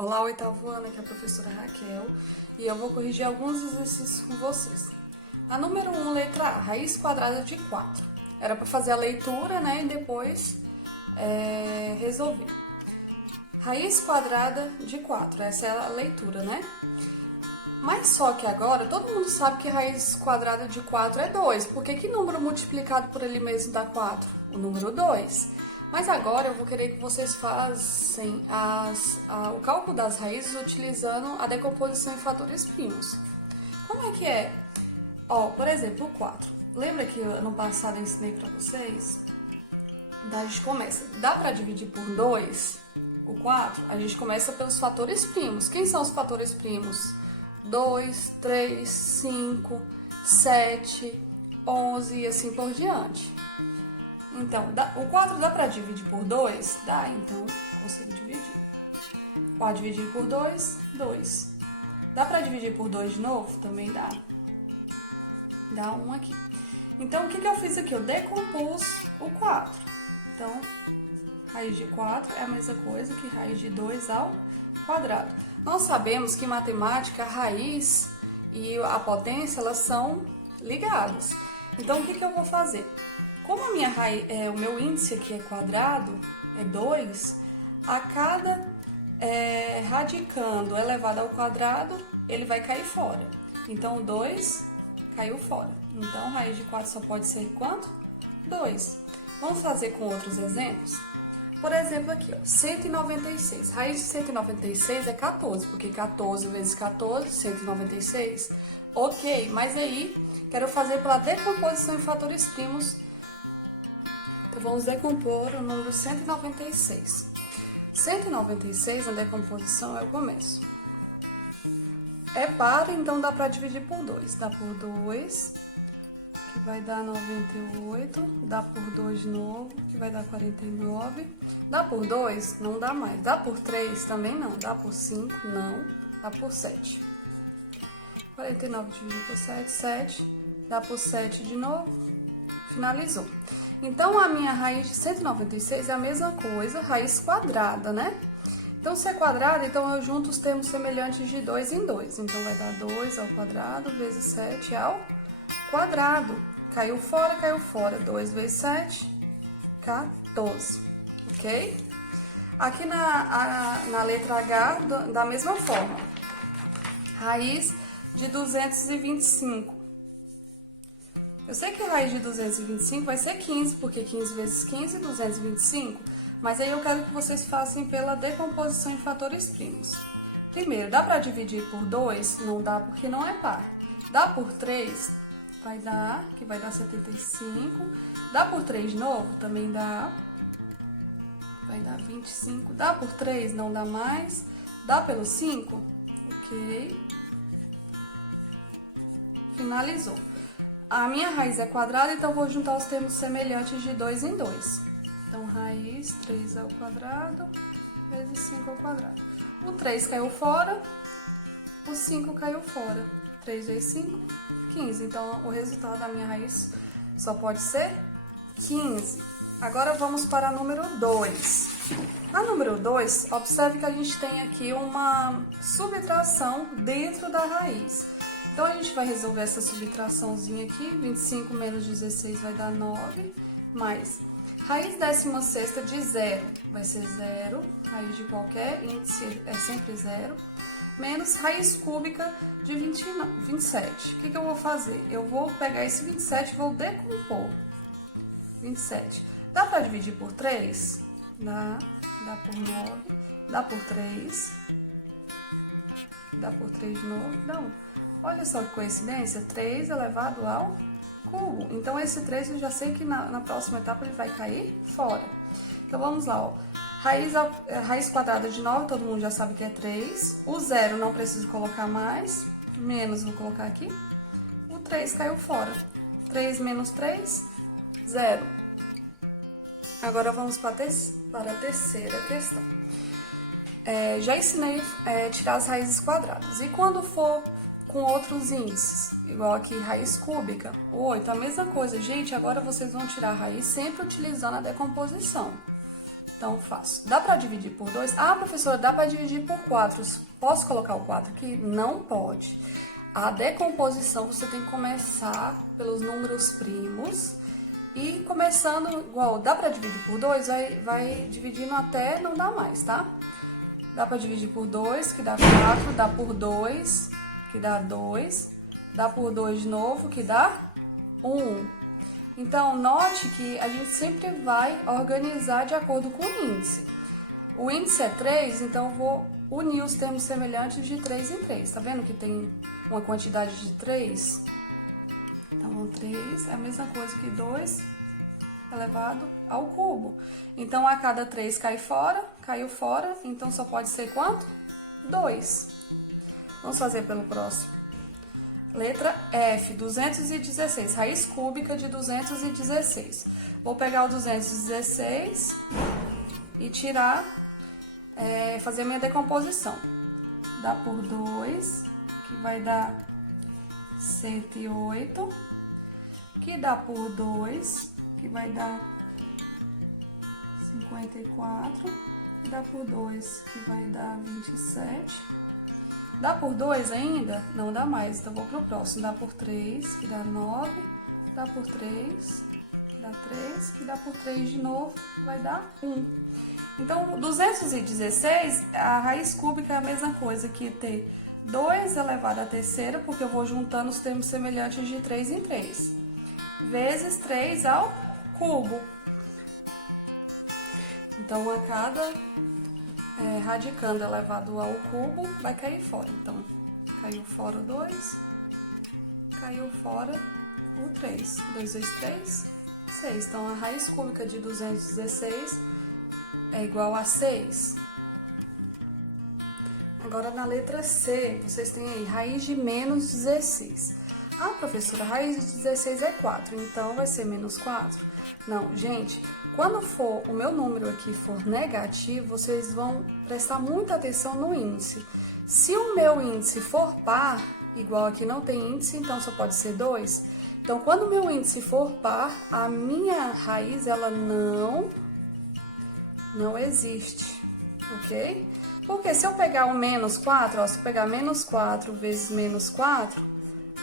Olá, oitavo ano, aqui é a professora Raquel e eu vou corrigir alguns exercícios com vocês. A número 1, letra A, raiz quadrada de 4. Era para fazer a leitura, né, e depois resolver. Raiz quadrada de 4, essa é a leitura, né? Mas só que agora todo mundo sabe que raiz quadrada de 4 é 2. Porque que número multiplicado por ele mesmo dá 4? O número 2. Mas agora eu vou querer que vocês façam o cálculo das raízes utilizando a decomposição em fatores primos. Como é que é? Ó, por exemplo, o 4. Lembra que ano passado eu ensinei pra vocês? Daí a gente começa. Dá pra dividir por 2 o 4? A gente começa pelos fatores primos. Quem são os fatores primos? 2, 3, 5, 7, 11 e assim por diante. Então, o 4 dá pra dividir por 2? Dá, então consigo dividir. 4 dividir por 2, 2. Dá pra dividir por 2 de novo? Também dá. Dá 1 aqui. Então, o que eu fiz aqui? Eu decompus o 4. Então, raiz de 4 é a mesma coisa que raiz de 2 ao quadrado. Nós sabemos que em matemática a raiz e a potência elas são ligadas. Então, o que eu vou fazer? Como a minha raiz, o meu índice aqui é quadrado, é 2, a cada radicando elevado ao quadrado, ele vai cair fora. Então, o 2 caiu fora. Então, raiz de 4 só pode ser quanto? 2. Vamos fazer com outros exemplos? Por exemplo, aqui, ó, 196. Raiz de 196 é 14, porque 14 vezes 14, 196. Ok, mas aí, quero fazer pela decomposição em fatores primos. Então, vamos decompor o número 196. 196, a decomposição é o começo. É par, então dá para dividir por 2. Dá por 2, que vai dar 98. Dá por 2 de novo, que vai dar 49. Dá por 2? Não dá mais. Dá por 3? Também não. Dá por 5? Não. Dá por 7. 49 dividido por 7, 7. Dá por 7 de novo. Finalizou. Então, a minha raiz de 196 é a mesma coisa, raiz quadrada, né? Então, se é quadrada, então eu junto os termos semelhantes de 2 em 2. Então, vai dar 2 ao quadrado vezes 7 ao quadrado. Caiu fora. 2 vezes 7, 14. Ok? Aqui na letra H, da mesma forma. Raiz de 225. Eu sei que a raiz de 225 vai ser 15, porque 15 vezes 15 é 225. Mas aí eu quero que vocês façam pela decomposição em fatores primos. Primeiro, dá para dividir por 2? Não dá, porque não é par. Dá por 3? Vai dar 75. Dá por 3 de novo? Também dá. Vai dar 25. Dá por 3? Não dá mais. Dá pelo 5? Ok. Finalizou. A minha raiz é quadrada, então vou juntar os termos semelhantes de 2 em 2. Então, raiz 3 ao quadrado vezes 5 ao quadrado. O 3 caiu fora, o 5 caiu fora. 3 vezes 5, 15. Então, o resultado da minha raiz só pode ser 15. Agora, vamos para a número 2. A número 2, observe que a gente tem aqui uma subtração dentro da raiz. Então, a gente vai resolver essa subtraçãozinha aqui. 25 menos 16 vai dar 9, mais raiz 16ª de 0 vai ser 0, raiz de qualquer índice é sempre 0, menos raiz cúbica de 27. O que eu vou fazer? Eu vou pegar esse 27 e vou decompor. 27. Dá para dividir por 3? Dá. Dá por 9. Dá por 3. Dá por 3 de novo? Dá 1. Olha só que coincidência, 3 elevado ao cubo. Então, esse 3 eu já sei que na próxima etapa ele vai cair fora. Então, vamos lá, ó. Raiz quadrada de 9, todo mundo já sabe que é 3. O 0 não preciso colocar mais, menos vou colocar aqui. O 3 caiu fora. 3 menos 3, 0. Agora, vamos para a terceira questão. Já ensinei a tirar as raízes quadradas. E quando for com outros índices, igual aqui raiz cúbica, o 8, a mesma coisa. Gente, agora vocês vão tirar a raiz sempre utilizando a decomposição. Então, faço. Dá para dividir por 2? Ah, professora, dá para dividir por 4. Posso colocar o 4 aqui? Não pode. A decomposição você tem que começar pelos números primos. E começando igual, dá para dividir por 2? Vai dividindo até não dar mais, tá? Dá para dividir por 2, que dá 4. Dá por 2, que dá 2. Dá por 2 de novo, que dá 1. Então, note que a gente sempre vai organizar de acordo com o índice. O índice é 3, então eu vou unir os termos semelhantes de 3 em 3. Tá vendo que tem uma quantidade de 3? Então, 3 é a mesma coisa que 2 elevado ao cubo. Então, a cada 3 caiu fora, então só pode ser quanto? 2. Vamos fazer pelo próximo. Letra F, 216, raiz cúbica de 216. Vou pegar o 216 e tirar, fazer minha decomposição. Dá por 2, que vai dar 108, que dá por 2, que vai dar 54, que dá por 2, que vai dar 27. Dá por 2 ainda? Não dá mais, então vou pro próximo. Dá por 3, que dá 9. Dá por 3, que dá 3. Que dá por 3 de novo, vai dar 1. Então, 216, a raiz cúbica é a mesma coisa que ter 2 elevado à terceira, porque eu vou juntando os termos semelhantes de 3 em 3. Vezes 3 ao cubo. Então, a cada radicando elevado ao cubo, vai cair fora. Então, caiu fora o 2, caiu fora o 3. 2 vezes 3, 6. Então, a raiz cúbica de 216 é igual a 6. Agora, na letra C, vocês têm aí raiz de menos 16. Ah, professora, a raiz de 16 é 4, então vai ser menos 4? Não, gente... Quando for o meu número aqui for negativo, vocês vão prestar muita atenção no índice. Se o meu índice for par, igual aqui não tem índice, então só pode ser 2. Então, quando o meu índice for par, a minha raiz, ela não existe, ok? Porque se eu pegar o menos 4, ó, se eu pegar menos 4 vezes menos 4,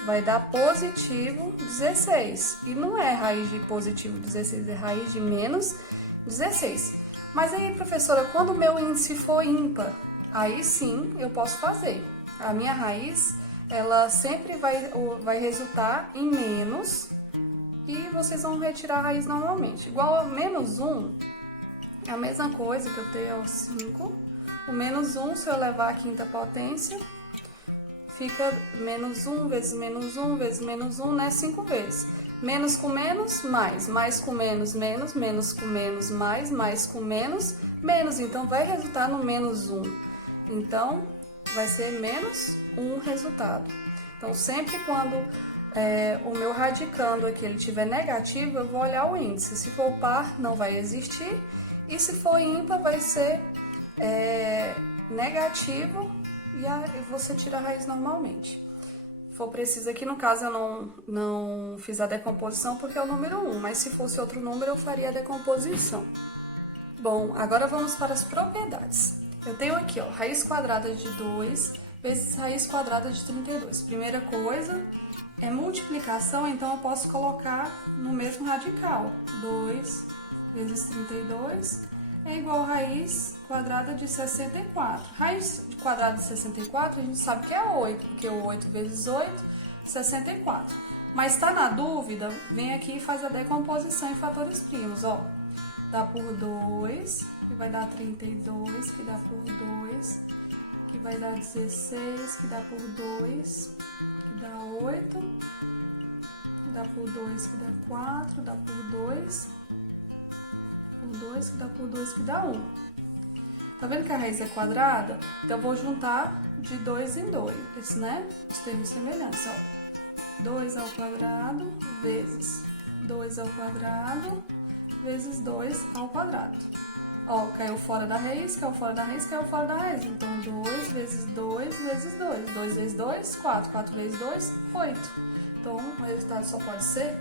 vai dar positivo 16. E não é raiz de positivo 16, é raiz de menos 16. Mas aí, professora, quando o meu índice for ímpar, aí sim eu posso fazer. A minha raiz, ela sempre vai resultar em menos e vocês vão retirar a raiz normalmente. Igual a menos 1, é a mesma coisa que eu tenho 5. O menos 1, se eu elevar a quinta potência... Fica menos 1 vezes menos 1 vezes menos 1, né? 5 vezes. Menos com menos, mais com menos, menos com menos, mais com menos, menos. Então, vai resultar no menos 1. Então, vai ser menos 1 resultado. Então, sempre quando o meu radicando aqui ele estiver negativo, eu vou olhar o índice. Se for par, não vai existir. E se for ímpar, vai ser negativo. E aí você tira a raiz normalmente. Se for preciso aqui, no caso eu não fiz a decomposição porque é o número 1, mas se fosse outro número eu faria a decomposição. Bom, agora vamos para as propriedades. Eu tenho aqui, ó, raiz quadrada de 2 vezes raiz quadrada de 32. Primeira coisa é multiplicação, então eu posso colocar no mesmo radical. 2 vezes 32 é igual a raiz quadrada de 64. Raiz quadrada de 64, a gente sabe que é 8, porque o 8 vezes 8, 64. Mas está na dúvida, vem aqui e faz a decomposição em fatores primos, ó. Dá por 2, que vai dar 32, que dá por 2, que vai dar 16, que dá por 2, que dá 8, que dá por 2, que dá 4, dá por 2, por 2, que dá por 2, que dá 1. Tá vendo que a raiz é quadrada? Então, eu vou juntar de 2 em 2, né? Os termos semelhantes, ó. 2 ao quadrado vezes 2 ao quadrado vezes 2 ao quadrado. Ó, caiu fora da raiz, caiu fora da raiz, caiu fora da raiz. Então, 2 vezes 2 vezes 2. 2 vezes 2, 4. 4 vezes 2, 8. Então, o resultado só pode ser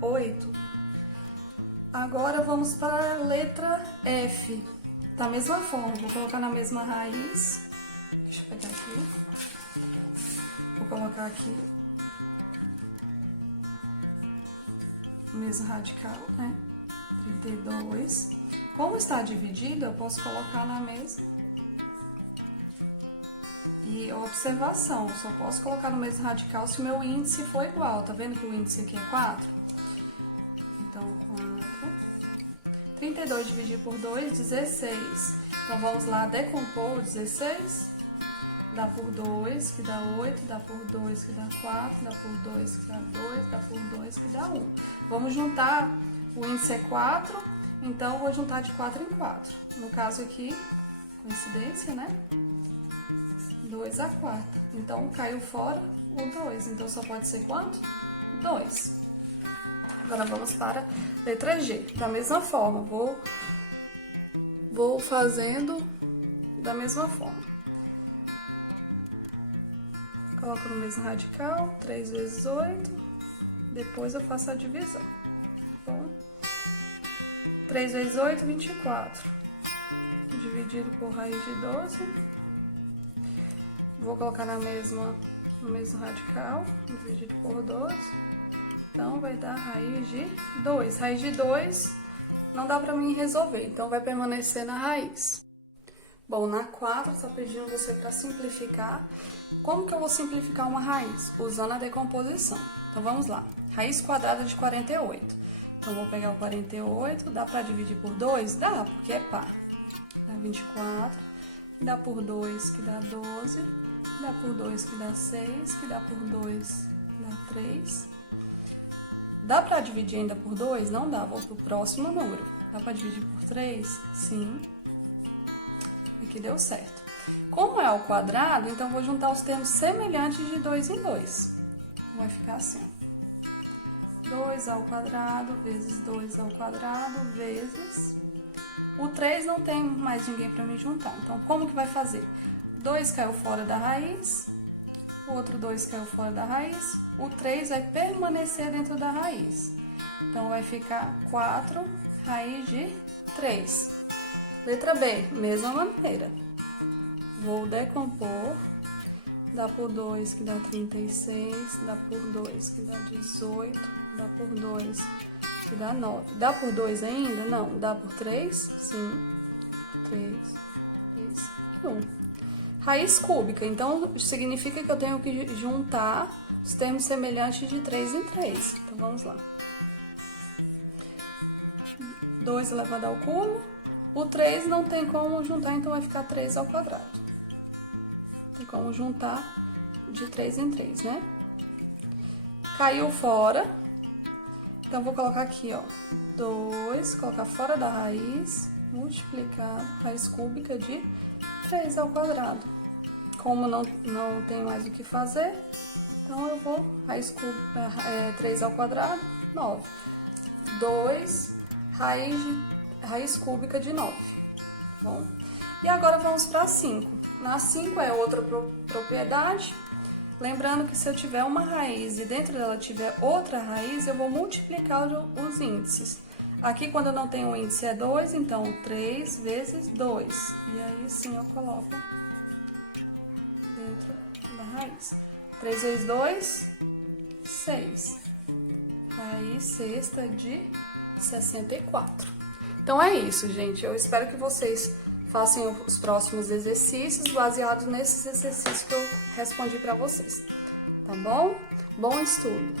8. Agora, vamos para a letra F. Da mesma forma, vou colocar na mesma raiz. Deixa eu pegar aqui. Vou colocar aqui o mesmo radical, né? 32. Como está dividido, eu posso colocar na mesma. E observação, só posso colocar no mesmo radical se o meu índice for igual. Tá vendo que o índice aqui é 4? Então, 4. 32 dividido por 2, 16. Então, vamos lá decompor o 16. Dá por 2, que dá 8. Dá por 2, que dá 4. Dá por 2, que dá 2. Dá por 2, que dá 1. Vamos juntar, o índice é 4, então eu vou juntar de 4 em 4. No caso aqui, coincidência, né? 2 a 4. Então, caiu fora o 2. Então, só pode ser quanto? 2. Agora, vamos para a letra G. Da mesma forma, vou fazendo da mesma forma. Coloco no mesmo radical, 3 vezes 8. Depois eu faço a divisão. Tá bom? 3 vezes 8, 24. Dividido por raiz de 12. Vou colocar no mesmo radical, dividido por 12. Então, vai dar raiz de 2. Raiz de 2 não dá pra mim resolver, então vai permanecer na raiz. Bom, na 4, tá pedindo você pra simplificar. Como que eu vou simplificar uma raiz? Usando a decomposição. Então, vamos lá. Raiz quadrada de 48. Então, vou pegar o 48, dá pra dividir por 2? Dá, porque é par. Dá 24, dá por 2, que dá 12. Dá por 2, que dá 6, que dá por 2, dá 3. Dá pra dividir ainda por 2? Não dá, vou pro próximo número. Dá pra dividir por 3? Sim. Aqui deu certo. Como é ao quadrado, então vou juntar os termos semelhantes de 2 em 2. Vai ficar assim. 2 ao quadrado vezes 2 ao quadrado vezes... O 3 não tem mais ninguém pra me juntar, então como que vai fazer? 2 caiu fora da raiz, o outro 2 caiu fora da raiz, o 3 vai permanecer dentro da raiz. Então, vai ficar 4 raiz de 3. Letra B, mesma maneira. Vou decompor, dá por 2 que dá 36, dá por 2 que dá 18, dá por 2 que dá 9. Dá por 2 ainda? Não. Dá por 3? Sim. 3 e 1. Raiz cúbica, então significa que eu tenho que juntar os termos semelhantes de 3 em 3. Então, vamos lá. 2 elevado ao cubo. O 3 não tem como juntar, então vai ficar 3 ao quadrado. Tem como juntar de 3 em 3, né? Caiu fora. Então, vou colocar aqui, ó, 2, colocar fora da raiz, multiplicar raiz cúbica de 3 ao quadrado. Como não tem mais o que fazer, então eu vou, raiz cúbica, 3 ao quadrado, 9. 2, raiz cúbica de 9, tá bom? E agora vamos para 5. Na 5 é outra propriedade. Lembrando que se eu tiver uma raiz e dentro dela tiver outra raiz, eu vou multiplicar os índices. Aqui, quando eu não tenho o índice, é 2, então 3 vezes 2. E aí, sim, eu coloco dentro da raiz. 3 vezes 2, 6. Raiz sexta de 64. Então, é isso, gente. Eu espero que vocês façam os próximos exercícios baseados nesses exercícios que eu respondi para vocês. Tá bom? Bom estudo!